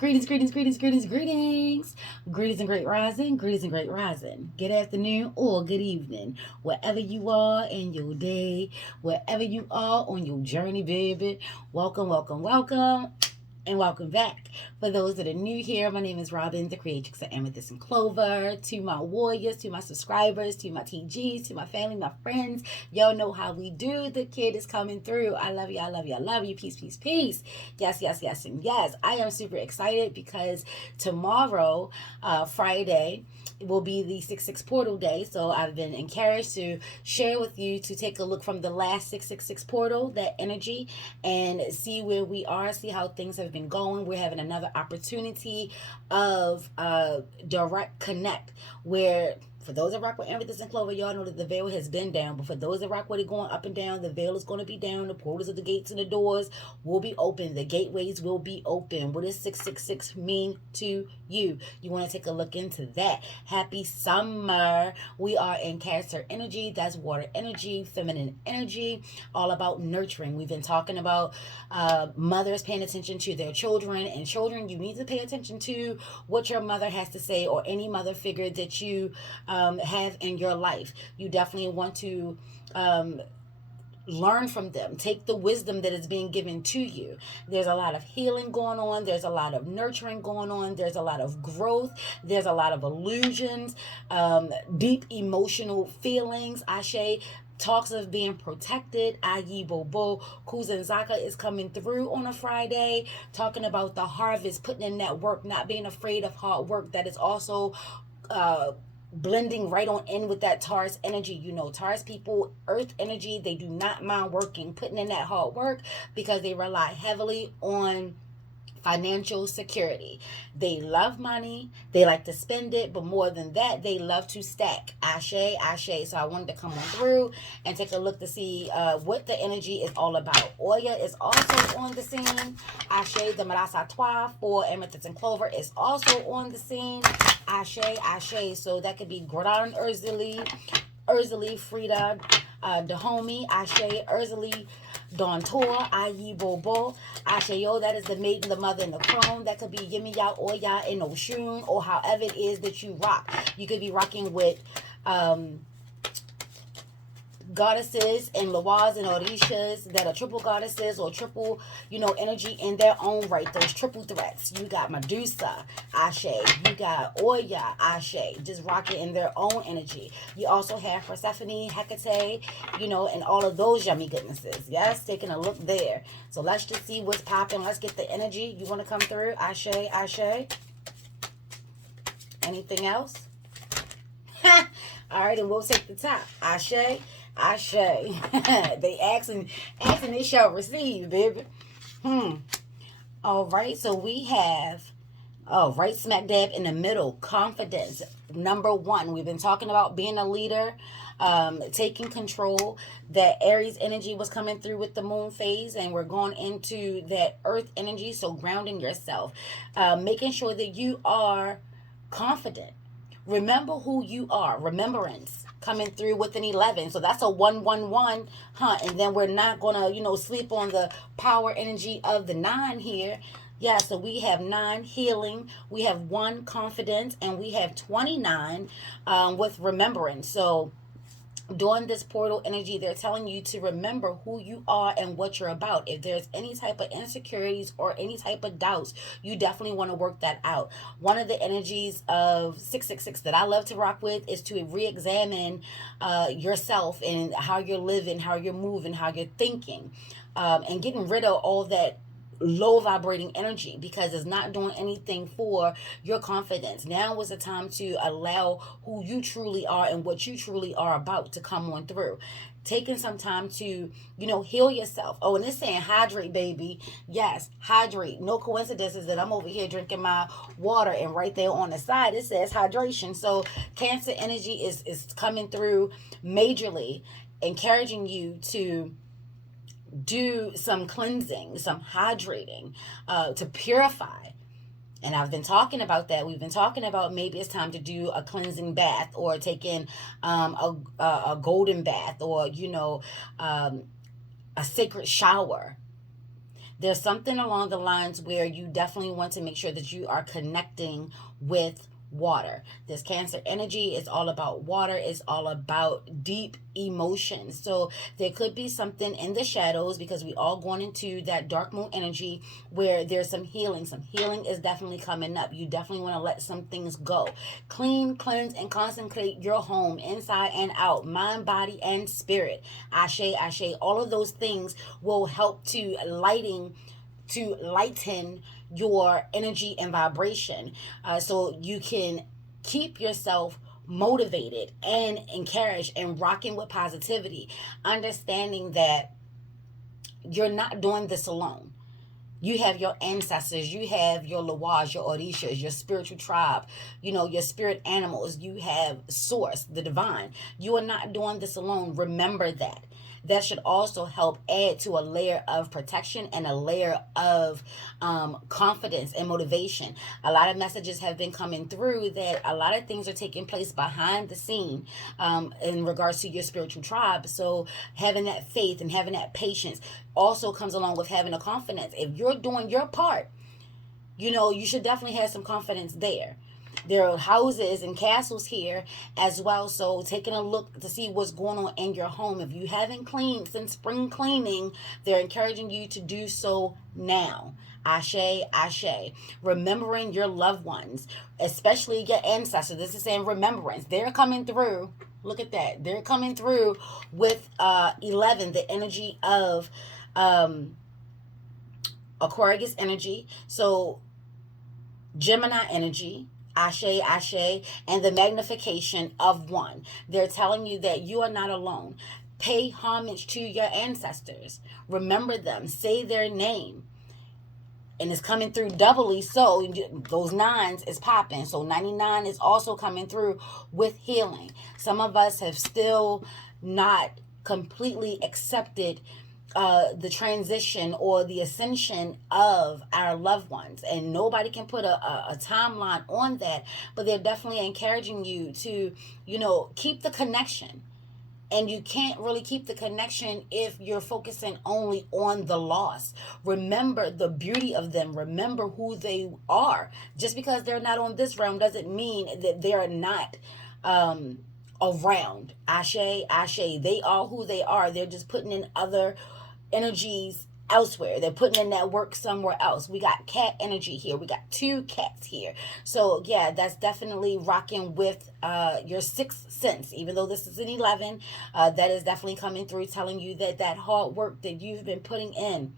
Greetings, greetings, greetings, greetings, greetings. Greetings and great rising, greetings and great rising. Good afternoon or good evening. Wherever you are in your day, wherever you are on your journey, baby. Welcome, welcome, welcome. And welcome back. For those that are new here, my name is Robin, the creatrix of Amethyst and Clover. To my warriors, to my subscribers, to my TGs, to my family, my friends, y'all know how we do. The kid is coming through. I love you, I love you, I love you. Peace, peace, peace. Yes, yes, yes, and yes. I am super excited because tomorrow, Friday, will be the 6-6 portal day. So I've been encouraged to share with you to take a look from the last 666 portal, that energy, and see where we are, see how things have been going. We're having another opportunity of direct connect where, for those that rock with Amethyst and Clover, y'all know that the veil has been down. But for those that rock with it going up and down, the veil is going to be down. The portals of the gates and the doors will be open. The gateways will be open. What does 666 mean to you? You want to take a look into that. Happy summer. We are in Cancer energy. That's water energy, feminine energy, all about nurturing. We've been talking about mothers paying attention to their children. And children, you need to pay attention to what your mother has to say, or any mother figure that you have in your life. You definitely want to learn from them. Take the wisdom that is being given to you. There's a lot of healing going on. There's a lot of nurturing going on. There's a lot of growth. There's a lot of illusions, deep emotional feelings. Ashe, talks of being protected. Ayi Bobo. Kuzenzaka is coming through on a Friday, talking about the harvest, putting in that work, not being afraid of hard work. That is also blending right on in with that Taurus energy. You know, Taurus people, earth energy, they do not mind working, putting in that hard work, because they rely heavily on financial security. They love money, they like to spend it, but more than that, they love to stack. Ashe, ashe. So I wanted to come on through and take a look to see what the energy is all about. Oya is also on the scene. Ashe, the Marasatwa for Amethyst and Clover is also on the scene. Ashe, ashe. So that could be Gran Urzili, Frida, Dahomey, Ashe, Urzili, Don Tor, Ayi Bobo, Ashayo, that is the maiden, the mother, and the crone. That could be Yimiya, Oya, and Oshun, or however it is that you rock. You could be rocking with goddesses and Lawaz and Orishas that are triple goddesses or triple, energy in their own right. Those triple threats. You got Medusa, Ashe. You got Oya, Ashe. Just rocking in their own energy. You also have Persephone, Hecate, and all of those yummy goodnesses. Yes, taking a look there. So let's just see what's popping. Let's get the energy. You want to come through? Ashe, Ashe. Anything else? All right, and we'll take the top. Ashe. Ashe. They asking, they shall receive, baby. All right, so we have, right smack dab in the middle, confidence. Number one, we've been talking about being a leader, taking control. That Aries energy was coming through with the moon phase, and we're going into that earth energy. So grounding yourself, making sure that you are confident. Remember who you are. Remembrance coming through with an 11. So that's a 111, and then we're not gonna, sleep on the power energy of the 9 here. Yeah, so we have 9 healing, we have 1 confidence, and we have 29 with remembrance. So during this portal energy, they're telling you to remember who you are and what you're about. If there's any type of insecurities or any type of doubts, you definitely want to work that out. One of the energies of 666 that I love to rock with is to re-examine yourself and how you're living, how you're moving, how you're thinking, and getting rid of all that low vibrating energy, because it's not doing anything for your confidence. Now is the time to allow who you truly are and what you truly are about to come on through. Taking some time to, heal yourself. Oh, and it's saying hydrate, baby. Yes, hydrate. No coincidences that I'm over here drinking my water, and right there on the side it says hydration. So Cancer energy is coming through majorly, encouraging you to do some cleansing, some hydrating, to purify. And I've been talking about that. We've been talking about maybe it's time to do a cleansing bath, or taking a golden bath, or a sacred shower. There's something along the lines where you definitely want to make sure that you are connecting with water. This Cancer energy is all about water. It's all about deep emotions. So there could be something in the shadows, because we all going into that dark moon energy where there's some healing. Some healing is definitely coming up. You definitely want to let some things go. Clean, cleanse, and consecrate your home inside and out, mind, body, and spirit. Ashe, ashe. All of those things will help to lighten your energy and vibration, so you can keep yourself motivated and encouraged and rocking with positivity, understanding that you're not doing this alone. You have your ancestors, you have your Lawaz, your Orishas, your spiritual tribe, your spirit animals, you have source, the divine. You are not doing this alone. Remember that. That should also help add to a layer of protection and a layer of confidence and motivation. A lot of messages have been coming through that a lot of things are taking place behind the scene, in regards to your spiritual tribe. So having that faith and having that patience also comes along with having a confidence. If you're doing your part, you should definitely have some confidence there. There are houses and castles here as well. So taking a look to see what's going on in your home. If you haven't cleaned since spring cleaning, they're encouraging you to do so now. Ashe, ashe. Remembering your loved ones, especially your ancestors. This is saying remembrance. They're coming through. Look at that. They're coming through with 11, the energy of Aquarius energy. So Gemini energy. Ashe, ashe, and the magnification of 1. They're telling you that you are not alone. Pay homage to your ancestors. Remember them. Say their name. And it's coming through doubly, so those 9s is popping. So 99 is also coming through with healing. Some of us have still not completely accepted the transition or the ascension of our loved ones, and nobody can put a timeline on that, but they're definitely encouraging you to keep the connection. And you can't really keep the connection if you're focusing only on the loss. Remember the beauty of them. Remember who they are. Just because they're not on this realm doesn't mean that they're not around. Ashe, ashe. They are who they are. They're just putting in other energies elsewhere. They're putting in that work somewhere else. We got cat energy here. We got 2 cats here. So yeah, that's definitely rocking with your 6th sense. Even though this is an 11, that is definitely coming through, telling you that hard work that you've been putting in,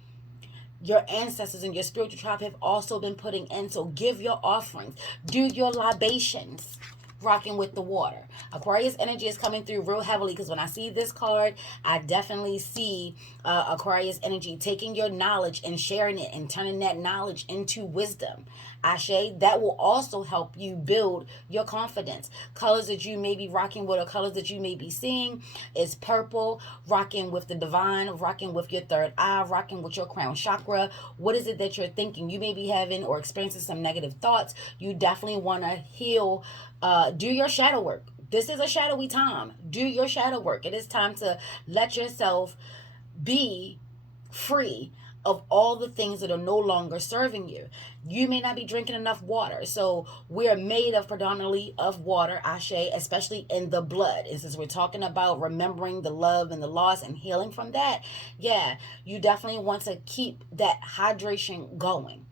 your ancestors and your spiritual tribe have also been putting in. So give your offerings. Do your libations. Rocking with the water. Aquarius energy is coming through real heavily, because when I see this card, I definitely see Aquarius energy taking your knowledge and sharing it and turning that knowledge into wisdom. Ashe, that will also help you build your confidence. Colors that you may be rocking with, or colors that you may be seeing, is purple, rocking with the divine, rocking with your 3rd eye, rocking with your crown chakra. What is it that you're thinking? You may be having or experiencing some negative thoughts. You definitely want to heal. Do your shadow work. This is a shadowy time. Do your shadow work. It is time to let yourself be free of all the things that are no longer serving you. You may not be drinking enough water. So we're made of predominantly of water, ashe, especially in the blood. And since we're talking about remembering the love and the loss and healing from that, yeah, you definitely want to keep that hydration going.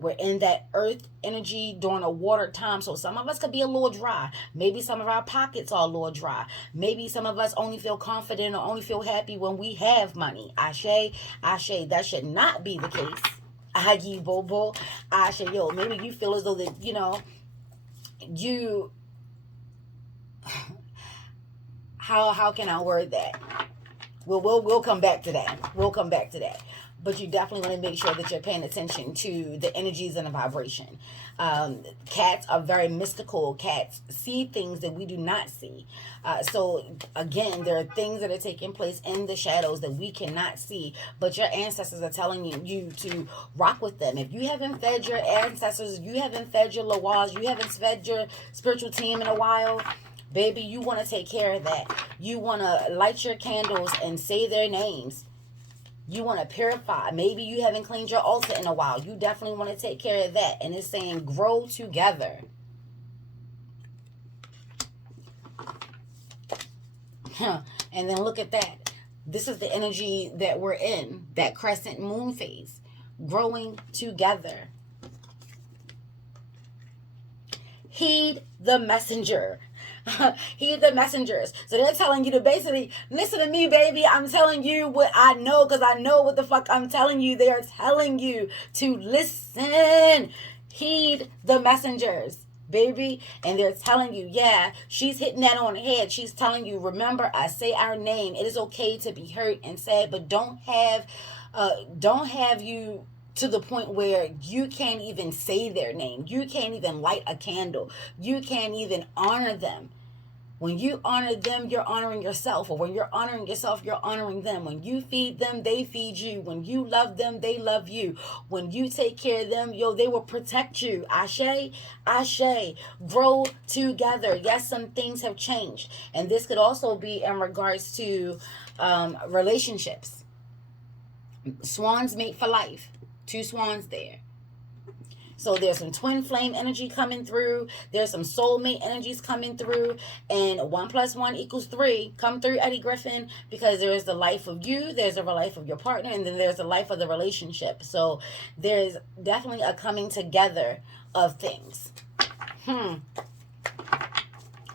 We're in that earth energy during a water time. So some of us could be a little dry. Maybe some of our pockets are a little dry. Maybe some of us only feel confident or only feel happy when we have money. Ashe, ashe. That should not be the case. Ayi bobo. Ashe, yo. Maybe you feel as though that, you... How can I word that? We'll come back to that. We'll come back to that. But you definitely want to make sure that you're paying attention to the energies and the vibration. Cats are very mystical. Cats see things that we do not see. So again, there are things that are taking place in the shadows that we cannot see. But your ancestors are telling you to rock with them. If you haven't fed your ancestors, you haven't fed your Lawaz, you haven't fed your spiritual team in a while, baby, you want to take care of that. You want to light your candles and say their names. You want to purify. Maybe you haven't cleaned your altar in a while. You definitely want to take care of that. And it's saying grow together. And then look at that. This is the energy that we're in, that crescent moon phase. Growing together. Heed the messenger. Heed the messengers. So they're telling you to basically listen to me, baby. I'm telling you what I know, because I know what the fuck I'm telling you. They are telling you to listen. Heed the messengers, baby. And they're telling you, yeah, she's hitting that on the head. She's telling you, remember us, say our name. It is okay to be hurt and sad, but don't have you to the point where you can't even say their name. You can't even light a candle. You can't even honor them. When you honor them, you're honoring yourself. Or when you're honoring yourself, you're honoring them. When you feed them, they feed you. When you love them, they love you. When you take care of them, they will protect you. Ashe, ashe. Grow together. Yes, some things have changed. And this could also be in regards to relationships. Swans mate for life. 2 swans there. So there's some twin flame energy coming through. There's some soulmate energies coming through. And 1 + 1 = 3. Come through, Eddie Griffin, because there is the life of you, there's the life of your partner, and then there's the life of the relationship. So there's definitely a coming together of things.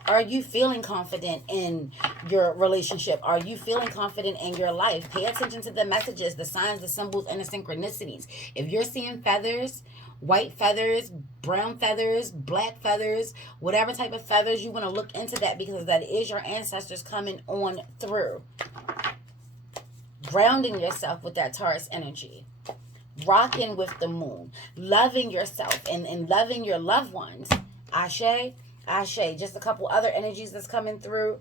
Are you feeling confident in your relationship? Are you feeling confident in your life? Pay attention to the messages, the signs, the symbols, and the synchronicities. If you're seeing feathers, white feathers, brown feathers, black feathers, whatever type of feathers, you want to look into that, because that is your ancestors coming on through. Grounding yourself with that Taurus energy. Rocking with the moon. Loving yourself and loving your loved ones. Ashe. Ashe. Just a couple other energies that's coming through.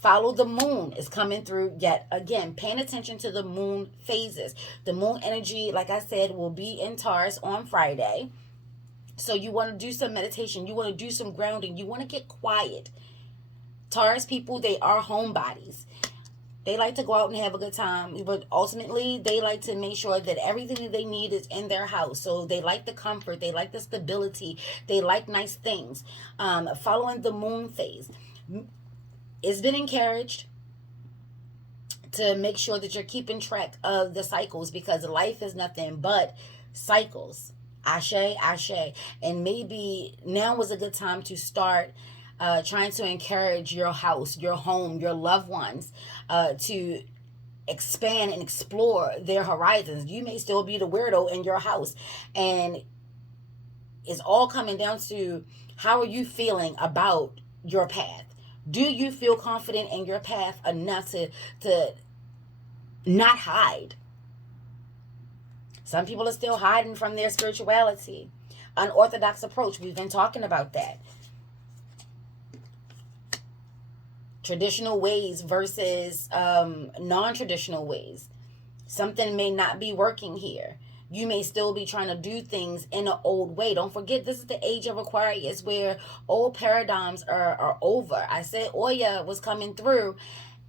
Follow the moon is coming through yet again. Paying attention to the moon phases. The moon energy, like I said, will be in Taurus on Friday. So you want to do some meditation. You want to do some grounding. You want to get quiet. Taurus people, they are homebodies. They like to go out and have a good time, but ultimately they like to make sure that everything that they need is in their house. So they like the comfort, they like the stability, they like nice things. Following the moon phase, it's been encouraged to make sure that you're keeping track of the cycles, because life is nothing but cycles. Ashe, ashe. And maybe now was a good time to start trying to encourage your house, your home, your loved ones to expand and explore their horizons. You may still be the weirdo in your house, and it's all coming down to, how are you feeling about your path? Do you feel confident in your path enough to not hide? Some people are still hiding from their spirituality. Unorthodox approach, we've been talking about that. Traditional ways versus non-traditional ways. Something may not be working here. You may still be trying to do things in an old way. Don't forget, this is the age of Aquarius, where old paradigms are over. I said Oya was coming through,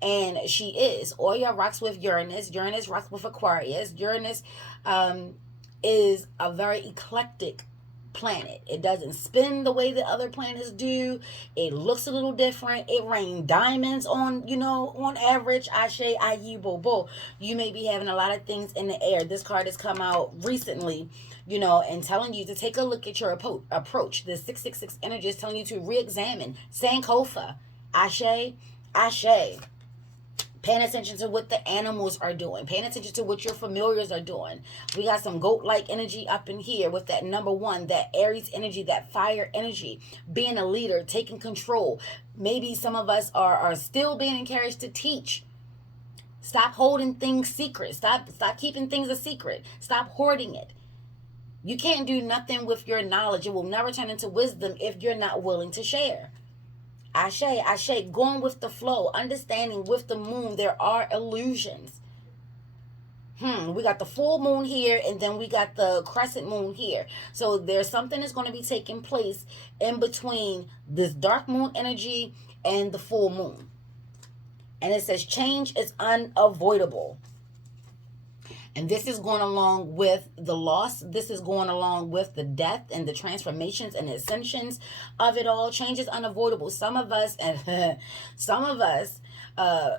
and she is. Oya rocks with Uranus. Uranus rocks with Aquarius. Uranus is a very eclectic planet. It doesn't spin the way the other planets do. It looks a little different. It rains diamonds on average. Ashe, ayi, bobo. You may be having a lot of things in the air. This card has come out recently, and telling you to take a look at your approach. The 666 energy is telling you to re-examine. Sankofa. Ashe, ashe. Paying attention to what the animals are doing. Paying attention to what your familiars are doing. We got some goat-like energy up in here with that number 1, that Aries energy, that fire energy. Being a leader, taking control. Maybe some of us are still being encouraged to teach. Stop holding things secret. Stop keeping things a secret. Stop hoarding it. You can't do nothing with your knowledge. It will never turn into wisdom if you're not willing to share. Ashe, ashe, going with the flow, understanding with the moon there are illusions. We got the full moon here, and then we got the crescent moon here. So there's something that's going to be taking place in between this dark moon energy and the full moon. And it says change is unavoidable. And this is going along with the loss. This is going along with the death and the transformations and the ascensions of it all. Change is unavoidable. Some of us, and some of us,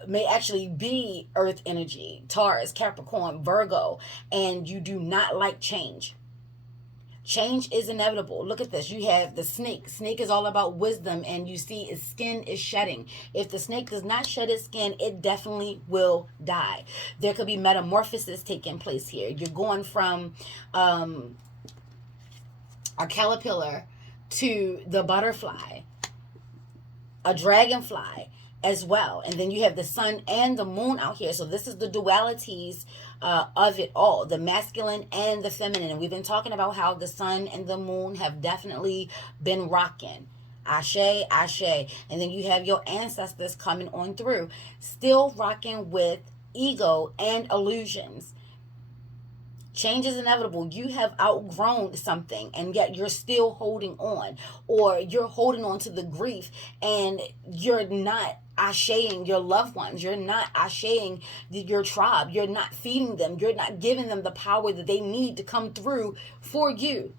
may actually be earth energy, Taurus, Capricorn, Virgo, and you do not like change. Change is inevitable. Look at this. You have the snake. Snake is all about wisdom, and you see its skin is shedding. If the snake does not shed its skin, it definitely will die. There could be metamorphosis taking place here. You're going from a caterpillar to the butterfly, a dragonfly as well. And then you have the sun and the moon out here. So this is the dualities of it all, the masculine and the feminine. And we've been talking about how the sun and the moon have definitely been rocking. Ashe, ashe. And then you have your ancestors coming on through, still rocking with ego and illusions. Change is inevitable. You have outgrown something, and yet you're still holding on, or you're holding on to the grief, and you're not ashaing your loved ones. You're not ashaing your tribe. You're not feeding them. You're not giving them the power that they need to come through for you.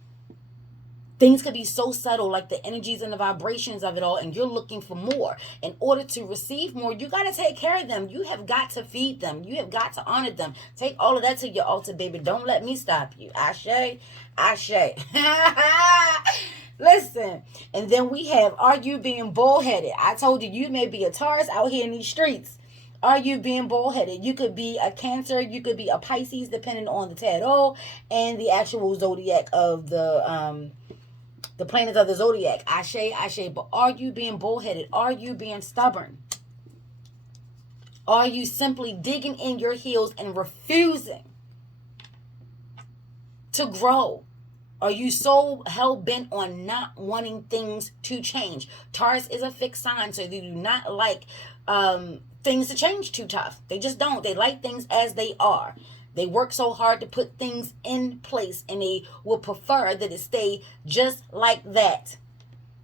Things could be so subtle, like the energies and the vibrations of it all, and you're looking for more. In order to receive more, you got to take care of them. You have got to feed them. You have got to honor them. Take all of that to your altar, baby. Don't let me stop you. Ashe, ashe. Listen, and then we have, are you being bullheaded? I told you, you may be a Taurus out here in these streets. Are you being bullheaded? You could be a Cancer. You could be a Pisces, depending on the tarot and the actual zodiac of the planets of the zodiac. Ashe, ashe. But are you being bullheaded? Are you being stubborn? Are you simply digging in your heels and refusing to grow? Are you so hell-bent on not wanting things to change? Taurus is a fixed sign, so they do not like things to change too tough. They just don't. They like things as they are. They work so hard to put things in place, and they will prefer that it stay just like that.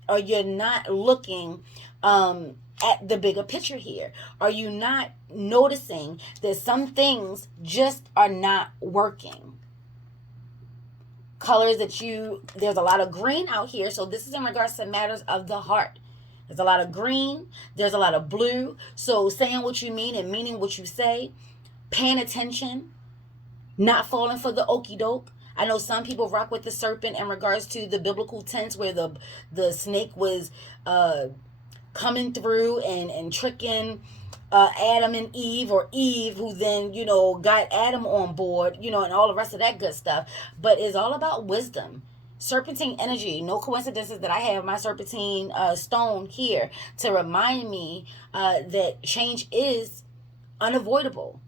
Or you're not looking at the bigger picture here. Are you not noticing that some things just are not working? Colors that there's a lot of green out here. So this is in regards to matters of the heart. There's a lot of green. There's a lot of blue. So saying what you mean and meaning what you say. Paying attention. Not falling for the okie doke. I know some people rock with the serpent in regards to the biblical tense, where the snake was coming through and tricking Adam and Eve, or Eve, who then, got Adam on board, and all the rest of that good stuff. But it's all about wisdom. Serpentine energy. No coincidences that I have my serpentine stone here to remind me that change is unavoidable.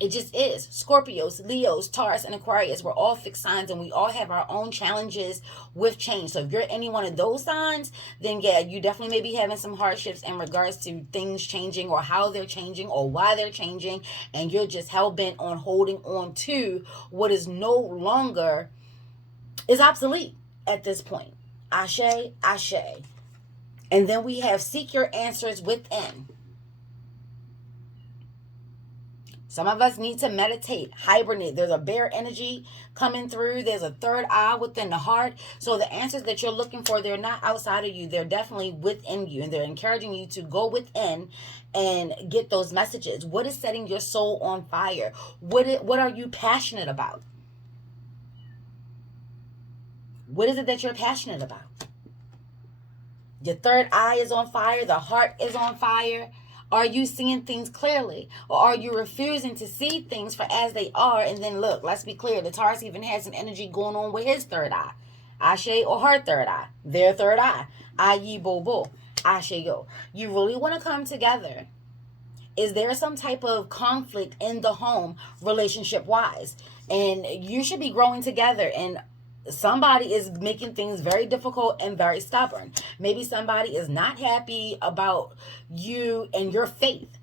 It just is. Scorpios, Leos, Taurus, and Aquarius, we're all fixed signs, and we all have our own challenges with change. So if you're any one of those signs, then yeah, you definitely may be having some hardships in regards to things changing, or how they're changing, or why they're changing, and you're just hell-bent on holding on to what is no longer, is obsolete at this point. Ashe, ashe. And then we have seek your answers within. Some of us need to meditate, hibernate. There's a bear energy coming through. There's a third eye within the heart. So the answers that you're looking for, they're not outside of you. They're definitely within you. And they're encouraging you to go within and get those messages. What is setting your soul on fire? What are you passionate about? What is it that you're passionate about? Your third eye is on fire. The heart is on fire. Are you seeing things clearly? Or are you refusing to see things for as they are? And then look, let's be clear. The Taurus even has some energy going on with his third eye. Ashe or her third eye. Their third eye. Aye bobo. Ashe yo. You really want to come together. Is there some type of conflict in the home relationship-wise? And you should be growing together, and somebody is making things very difficult and very stubborn. Maybe somebody is not happy about you and your faith.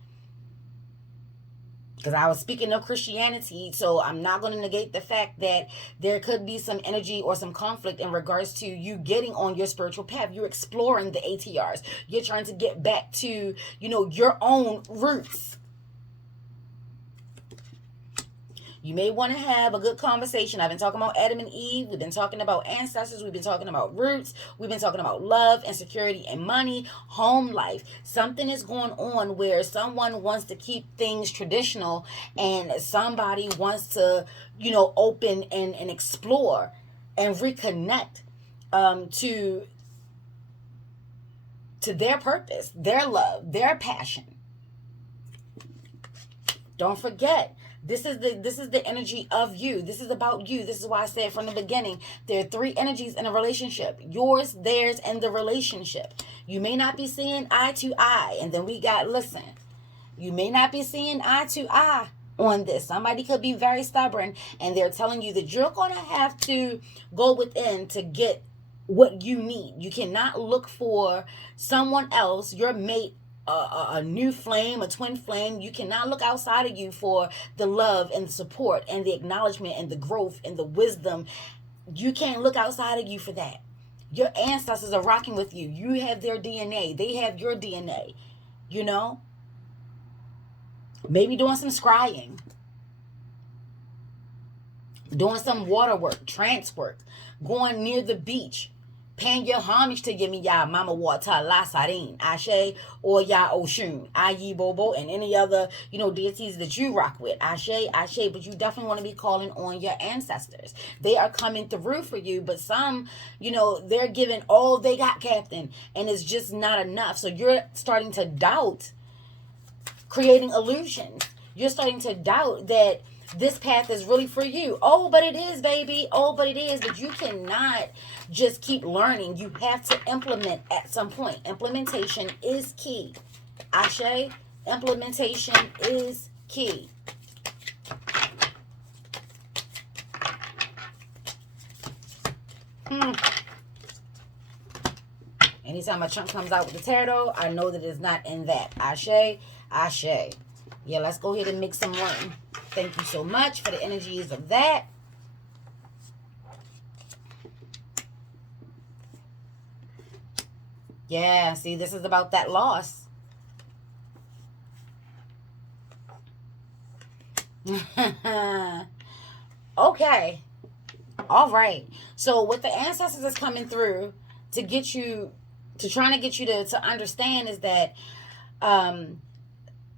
Because I was speaking of Christianity, so I'm not going to negate the fact that there could be some energy or some conflict in regards to you getting on your spiritual path. You're exploring the ATRs. You're trying to get back to, your own roots. You may want to have a good conversation. I've been talking about Adam and Eve. We've been talking about ancestors. We've been talking about roots. We've been talking about love and security and money, home life. Something is going on where someone wants to keep things traditional and somebody wants to, open and explore and reconnect to their purpose, their love, their passion. Don't forget, this is the energy of you. This is about you. This is why I said from the beginning, there are 3 energies in a relationship: yours, theirs, and the relationship. You may not be seeing eye to eye, and then listen, you may not be seeing eye to eye on this. Somebody could be very stubborn, and they're telling you that you're going to have to go within to get what you need. You cannot look for someone else, your mate, a new flame, a twin flame. You cannot look outside of you for the love and the support and the acknowledgement and the growth and the wisdom. You can't look outside of you for that. Your ancestors are rocking with you. You have their DNA. They have your DNA. Maybe doing some scrying, doing some water work, trance work, going near the beach, paying your homage to give me ya mama water la sarin ashe or ya oshun ayi bobo and any other deities that you rock with ashe. But you definitely want to be calling on your ancestors. They are coming through for you, but some they're giving all they got, captain, and it's just not enough. So you're starting to doubt, creating illusions. You're starting to doubt that this path is really for you. Oh, but it is, baby. Oh, but it is. But you cannot just keep learning. You have to implement at some point. Implementation is key. Ashe, implementation is key. Anytime a chunk comes out with the tarot, I know that it's not in that. Ashe, ashe. Yeah, let's go ahead and make some room. Thank you so much for the energies of that. Yeah, see, this is about that loss. Okay. All right. So what the ancestors is coming through to get you, to trying to get you to understand is that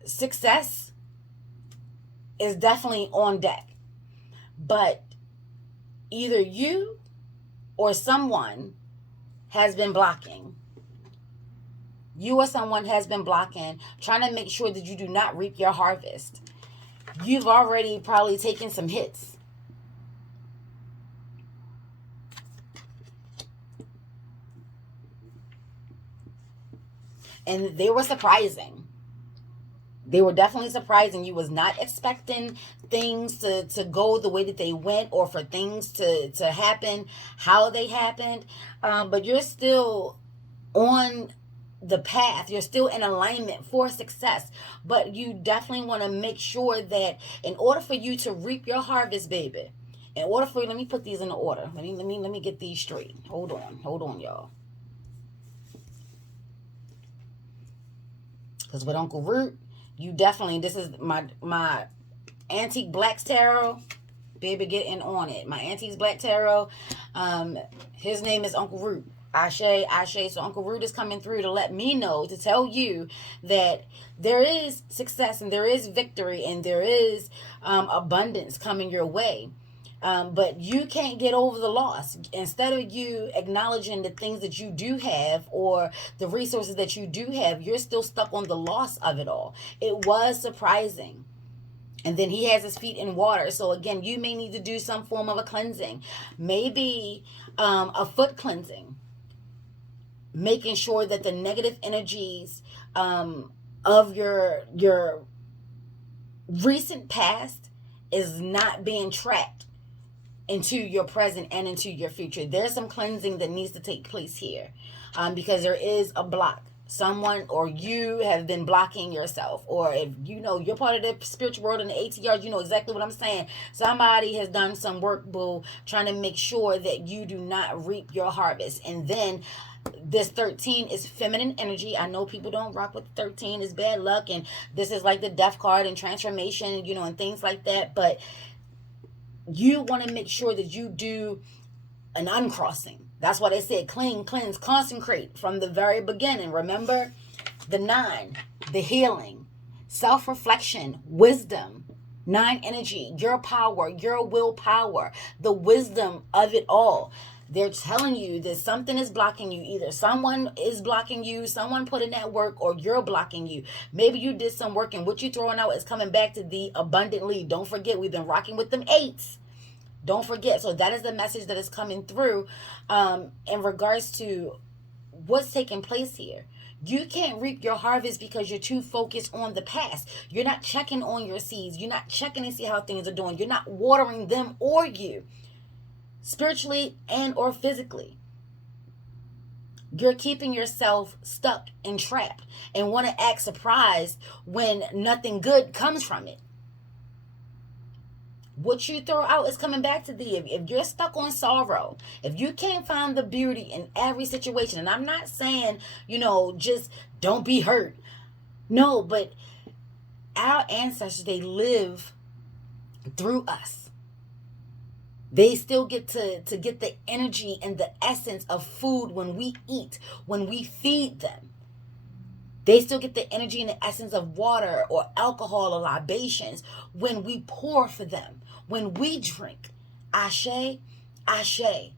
success is definitely on deck. But either you or someone has been blocking. You or someone has been blocking, trying to make sure that you do not reap your harvest. You've already probably taken some hits. And they were surprising. They were definitely surprising. You was not expecting things to go the way that they went, or for things to happen how they happened. But you're still on the path. You're still in alignment for success. But you definitely want to make sure that in order for you to reap your harvest, baby, in order for you, let me put these in order. Let me get these straight. Hold on, y'all. Because with Uncle Root, you definitely, this is my Antique Blacks Tarot. Baby, get in on it. My Antiques Black Tarot. His name is Uncle Root. Ashe, ashe. So Uncle Root is coming through to let me know, to tell you that there is success and there is victory and there is abundance coming your way. But you can't get over the loss. Instead of you acknowledging the things that you do have or the resources that you do have, you're still stuck on the loss of it all. It was surprising. And then he has his feet in water. So again, you may need to do some form of a cleansing. Maybe a foot cleansing. Making sure that the negative energies of your recent past is not being tracked into your present and into your future. There's some cleansing that needs to take place here because there is a block. Someone or you have been blocking yourself, or if you're part of the spiritual world in the ATR, you know exactly what I'm saying. Somebody has done some work, boo, trying to make sure that you do not reap your harvest. And then this 13 is feminine energy. I know people don't rock with 13. It's bad luck, and this is like the death card and transformation, and things like that. But you want to make sure that you do an uncrossing. That's why they said clean, cleanse, consecrate from the very beginning. Remember the 9, the healing, self-reflection, wisdom, 9 energy, your power, your willpower, the wisdom of it all. They're telling you that something is blocking you. Either someone is blocking you, someone put in that work, or you're blocking you. Maybe you did some work and what you're throwing out is coming back to the abundantly. Don't forget, we've been rocking with them 8s. Don't forget. So that is the message that is coming through in regards to what's taking place here. You can't reap your harvest because you're too focused on the past. You're not checking on your seeds. You're not checking to see how things are doing. You're not watering them or you, spiritually and or physically. You're keeping yourself stuck and trapped and want to act surprised when nothing good comes from it. What you throw out is coming back to thee. If you're stuck on sorrow, if you can't find the beauty in every situation, and I'm not saying, just don't be hurt. No, but our ancestors, they live through us. They still get to get the energy and the essence of food when we eat, when we feed them. They still get the energy and the essence of water or alcohol or libations when we pour for them, when we drink. Ashe, ashe.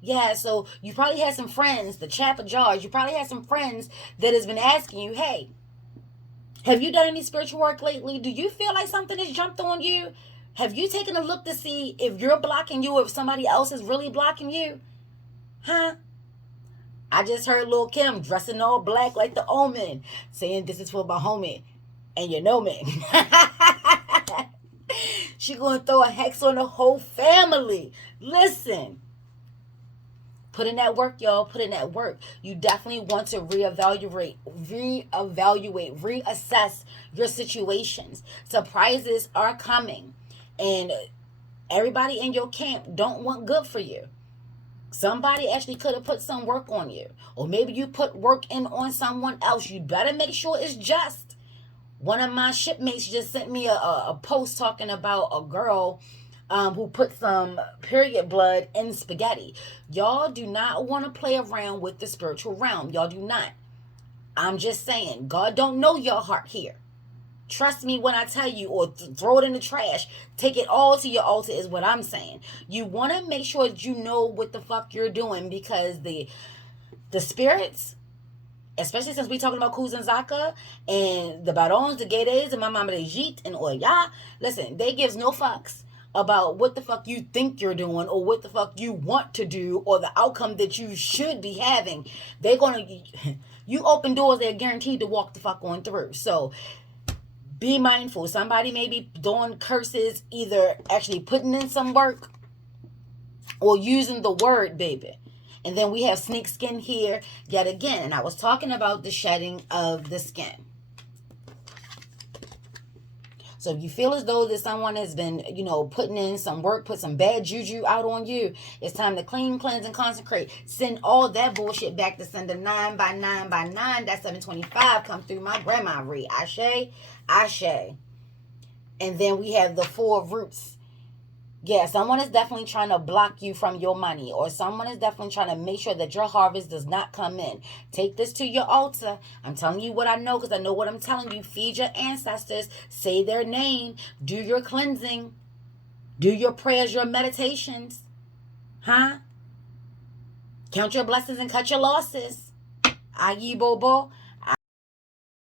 Yeah, so you probably had some friends, the chap of jars, you probably had some friends that has been asking you, hey, have you done any spiritual work lately? Do you feel like something has jumped on you? Have you taken a look to see if you're blocking you or if somebody else is really blocking you? Huh? I just heard Lil' Kim dressing all black like the Omen, saying this is for my homie. And you know me. She gonna throw a hex on the whole family. Listen. Put in that work, y'all. Put in that work. You definitely want to reevaluate, reassess your situations. Surprises are coming. And everybody in your camp don't want good for you. Somebody actually could have put some work on you. Or maybe you put work in on someone else. You better make sure it's just. One of my shipmates just sent me a post talking about a girl who put some period blood in spaghetti. Y'all do not want to play around with the spiritual realm. Y'all do not. I'm just saying, God don't know your heart here. Trust me when I tell you, or throw it in the trash. Take it all to your altar is what I'm saying. You want to make sure that you know what the fuck you're doing, because the spirits, especially since we talking about Kuzanzaka and the Barons, the Gedes, and my mama de Jit and Oya, listen, they gives no fucks about what the fuck you think you're doing or what the fuck you want to do or the outcome that you should be having. They're gonna, you open doors, they're guaranteed to walk the fuck on through. So be mindful. Somebody may be doing curses, either actually putting in some work or using the word, baby. And then we have snake skin here yet again. And I was talking about the shedding of the skin. So if you feel as though that someone has been, putting in some work, put some bad juju out on you, it's time to clean, cleanse, and consecrate. Send all that bullshit back to sender 9 by 9 by 9. That's 725. Come through my grandma read. Ashe, ashe. And then we have the 4 roots. Yeah, someone is definitely trying to block you from your money, or someone is definitely trying to make sure that your harvest does not come in. Take this to your altar. I'm telling you what I know because I know what I'm telling you. Feed your ancestors. Say their name. Do your cleansing. Do your prayers, your meditations. Huh? Count your blessings and cut your losses. Ayi Bobo.